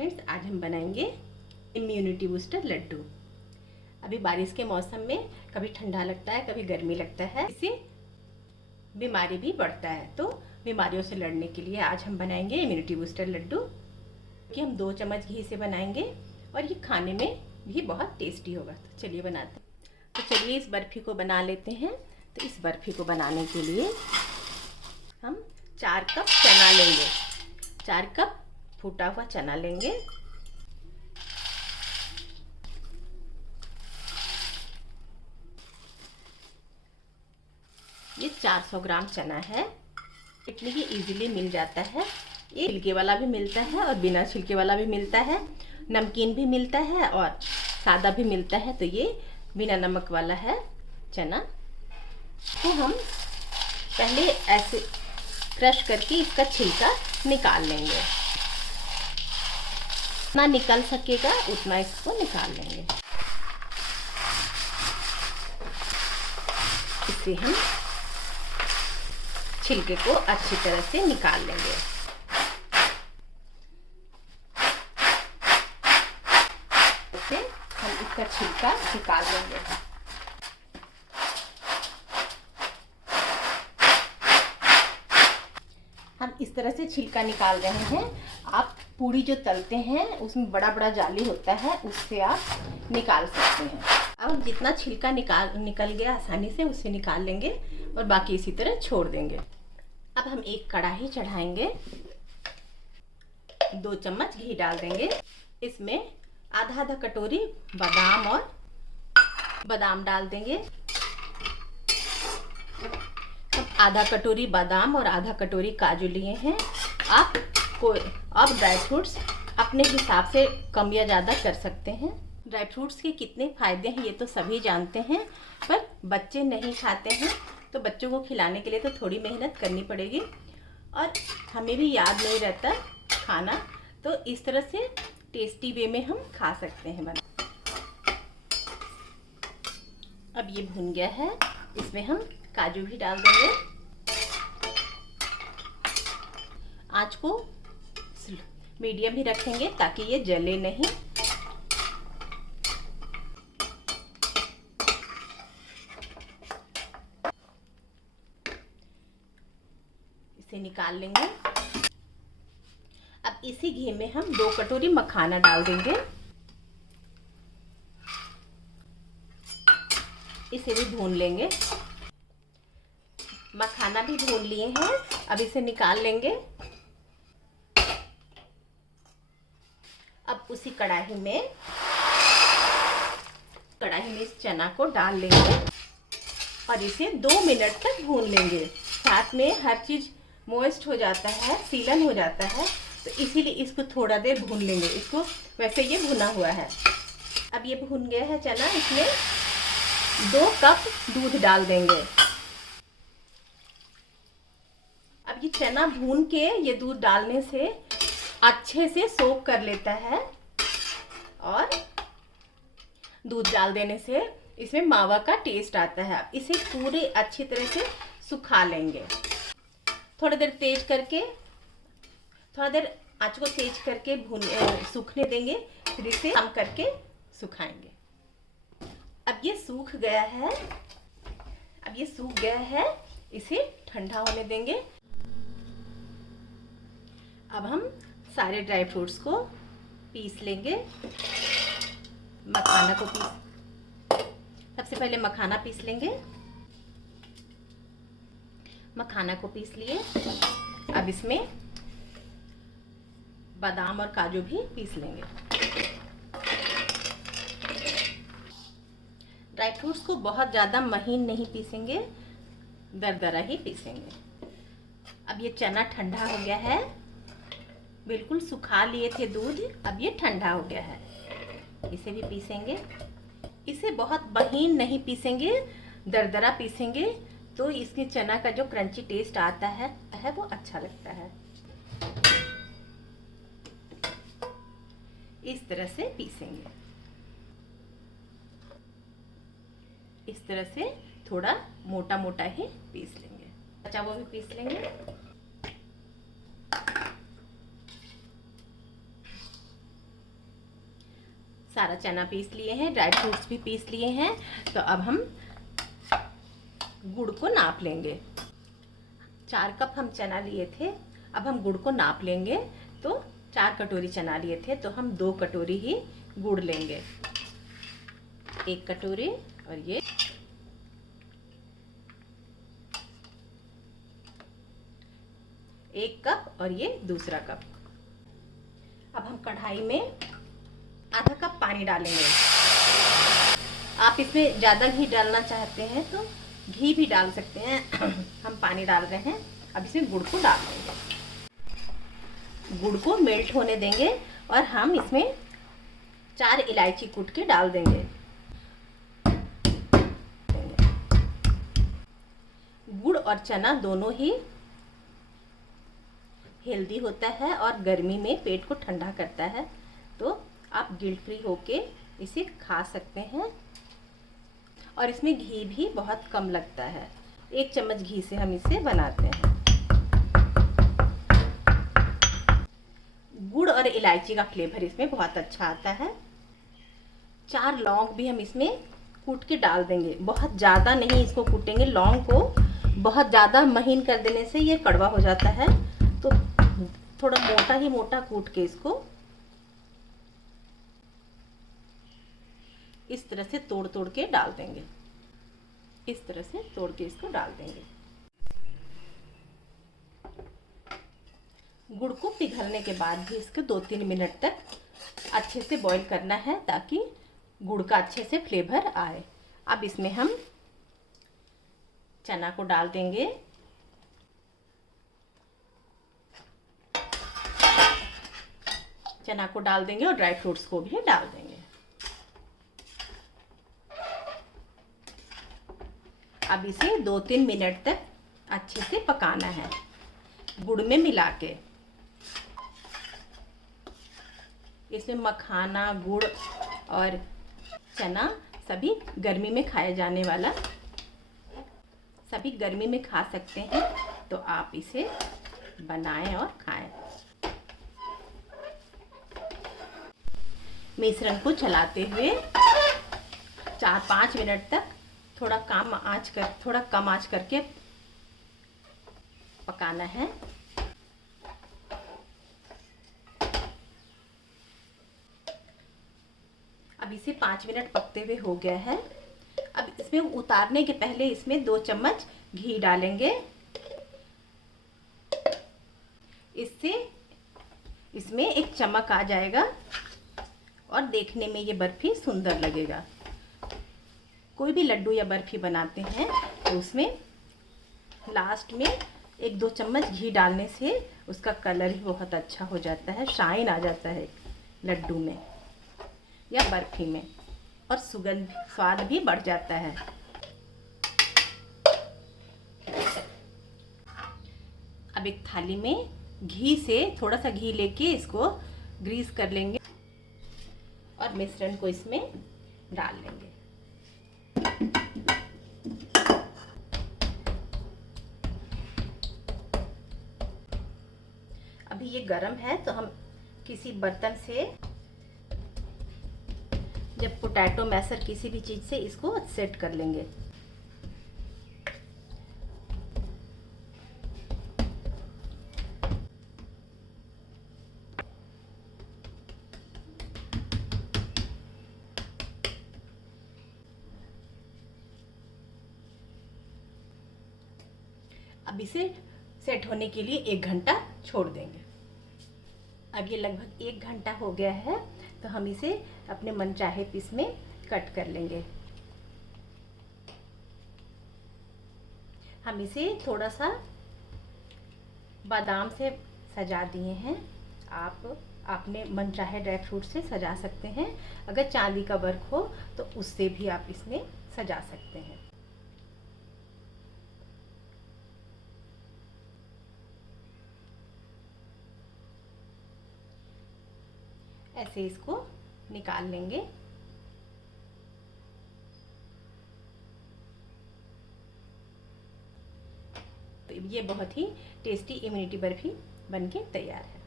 Friends, आज हम बनाएंगे इम्यूनिटी बूस्टर लड्डू। अभी बारिश के मौसम में कभी ठंडा लगता है, कभी गर्मी लगता है, इससे बीमारी भी बढ़ता है। तो बीमारियों से लड़ने के लिए आज हम बनाएंगे इम्यूनिटी बूस्टर लड्डू, कि हम 2 चम्मच घी से बनाएंगे और ये खाने में भी बहुत टेस्टी होगा। तो चलिए बनाते हैं। तो चलिए इस बर्फ़ी को बना लेते हैं। तो इस बर्फ़ी को बनाने के लिए हम 4 कप चना लेंगे, 4 कप फूटा हुआ चना लेंगे। ये 400 ग्राम चना है। इतनी ही इजीली मिल जाता है। ये छिलके वाला भी मिलता है और बिना छिलके वाला भी मिलता है, नमकीन भी मिलता है और सादा भी मिलता है। तो ये बिना नमक वाला है चना। तो हम पहले ऐसे क्रश करके इसका छिलका निकाल लेंगे। जितना निकल सकेगा उतना इसको निकाल लेंगे। इससे हम छिलके को अच्छी तरह से निकाल लेंगे। इसे हम इसका छिलका निकाल लेंगे। हम इस तरह से छिलका निकाल रहे हैं। आप पूड़ी जो तलते हैं उसमें बड़ा बड़ा जाली होता है, उससे आप निकाल सकते हैं। अब हम जितना छिलका निकल गया आसानी से उसे निकाल लेंगे और बाकी इसी तरह छोड़ देंगे। अब हम एक कढ़ाई चढ़ाएंगे, 2 चम्मच घी डाल देंगे। इसमें आधा कटोरी बादाम डाल देंगे। आधा कटोरी बादाम और आधा कटोरी काजू लिए हैं। आप ड्राई फ्रूट्स अपने हिसाब से कम या ज़्यादा कर सकते हैं। ड्राई फ्रूट्स के कितने फ़ायदे हैं ये तो सभी जानते हैं, पर बच्चे नहीं खाते हैं, तो बच्चों को खिलाने के लिए तो थोड़ी मेहनत करनी पड़ेगी और हमें भी याद नहीं रहता खाना। तो इस तरह से टेस्टी वे में हम खा सकते हैं बना। अब ये भुन गया है, इसमें हम काजू भी डाल देंगे। आँच को मीडियम ही रखेंगे ताकि ये जले नहीं। इसे निकाल लेंगे। अब इसी घी में हम 2 कटोरी मखाना डाल देंगे। इसे भी भून लेंगे। मखाना भी भून लिए हैं, अब इसे निकाल लेंगे। अब उसी कढ़ाई में इस चना को डाल लेंगे और इसे 2 मिनट तक भून लेंगे। साथ में हर चीज़ मॉइस्ट हो जाता है, सीलन हो जाता है, तो इसीलिए इसको थोड़ा देर भून लेंगे। इसको वैसे ये भुना हुआ है। अब ये भून गया है चना, इसमें 2 कप दूध डाल देंगे। अब ये चना भून के ये दूध डालने से अच्छे से सोक कर लेता है और दूध डाल देने से इसमें मावा का टेस्ट आता है। इसे पूरे अच्छी तरह से सुखा लेंगे। थोड़ी देर आंच को तेज करके सूखने देंगे, फिर इसे कम करके सुखाएंगे। अब ये सूख गया है, इसे ठंडा होने देंगे। अब हम सारे ड्राई फ्रूट्स को पीस लेंगे। सबसे पहले मखाना पीस लेंगे। मखाना को पीस लिए। अब इसमें बादाम और काजू भी पीस लेंगे। ड्राई फ्रूट्स को बहुत ज़्यादा महीन नहीं पीसेंगे, दरदरा ही पीसेंगे। अब ये चना ठंडा हो गया है, बिल्कुल सुखा लिए थे दूध, अब ये ठंडा हो गया है। इसे भी पीसेंगे। इसे बहुत महीन नहीं पीसेंगे, दरदरा पीसेंगे, तो इसके चना का जो क्रंची टेस्ट आता है वो अच्छा लगता है। इस तरह से पीसेंगे। इस तरह से थोड़ा मोटा मोटा ही पीस लेंगे। अच्छा, वो भी पीस लेंगे। सारा चना पीस लिए हैं, ड्राई फ्रूट्स भी पीस लिए हैं। तो अब हम गुड़ को नाप लेंगे। 4 कप हम चना लिए थे, अब हम गुड़ को नाप लेंगे। तो 4 कटोरी चना लिए थे, तो हम 2 कटोरी ही गुड़ लेंगे। 1 कटोरी और ये 1 कप और ये दूसरा कप। अब हम कढ़ाई में आधा कप पानी डालेंगे। आप इसमें ज़्यादा घी डालना चाहते हैं तो घी भी डाल सकते हैं। हम पानी डाल रहे हैं। अब इसमें गुड़ को डाल देंगे। गुड़ को मेल्ट होने देंगे और हम इसमें 4 इलायची कूट के डाल देंगे। गुड़ और चना दोनों ही हेल्दी होता है और गर्मी में पेट को ठंडा करता है, तो आप गिल्ट फ्री होके इसे खा सकते हैं। और इसमें घी भी बहुत कम लगता है, 1 चम्मच घी से हम इसे बनाते हैं। गुड़ और इलायची का फ्लेवर इसमें बहुत अच्छा आता है। 4 लौंग भी हम इसमें कूट के डाल देंगे। बहुत ज़्यादा नहीं इसको कूटेंगे, लौंग को बहुत ज़्यादा महीन कर देने से ये कड़वा हो जाता है। तो थोड़ा मोटा ही मोटा कूट के इसको इस तरह से तोड़ तोड़ के डाल देंगे। इस तरह से तोड़ के इसको डाल देंगे। गुड़ को पिघलने के बाद भी इसको 2-3 मिनट तक अच्छे से बॉईल करना है, ताकि गुड़ का अच्छे से फ्लेवर आए। अब इसमें हम चना को डाल देंगे। चना को डाल देंगे और ड्राई फ्रूट्स को भी डाल देंगे। अब इसे 2-3 मिनट तक अच्छे से पकाना है गुड़ में मिला के। इसमें मखाना, गुड़ और चना सभी गर्मी में खाए जाने वाला, सभी गर्मी में खा सकते हैं। तो आप इसे बनाएं और खाएं। मिश्रण को चलाते हुए 4-5 मिनट तक थोड़ा कम आंच करके पकाना है। अब इसे 5 मिनट पकते हुए हो गया है। अब इसमें उतारने के पहले इसमें 2 चम्मच घी डालेंगे। इससे इसमें एक चमक आ जाएगा और देखने में ये बर्फी सुंदर लगेगा। कोई भी लड्डू या बर्फी बनाते हैं तो उसमें लास्ट में 1-2 चम्मच घी डालने से उसका कलर ही बहुत अच्छा हो जाता है, शाइन आ जाता है लड्डू में या बर्फी में, और सुगंध स्वाद भी बढ़ जाता है। अब एक थाली में घी से थोड़ा सा घी लेके इसको ग्रीस कर लेंगे और मिश्रण को इसमें डाल लेंगे। अभी ये गरम है तो हम किसी बर्तन से, जब पोटैटो मैशर किसी भी चीज से इसको सेट कर लेंगे। अब इसे सेट होने के लिए 1 घंटा छोड़ देंगे। अब ये लगभग 1 घंटा हो गया है, तो हम इसे अपने मनचाहे पीस में कट कर लेंगे। हम इसे थोड़ा सा बादाम से सजा दिए हैं। आप अपने मनचाहे ड्राई फ्रूट से सजा सकते हैं। अगर चांदी का वर्क हो तो उससे भी आप इसमें सजा सकते हैं। ऐसे इसको निकाल लेंगे। तो ये बहुत ही टेस्टी इम्यूनिटी बर्फी बनके तैयार है।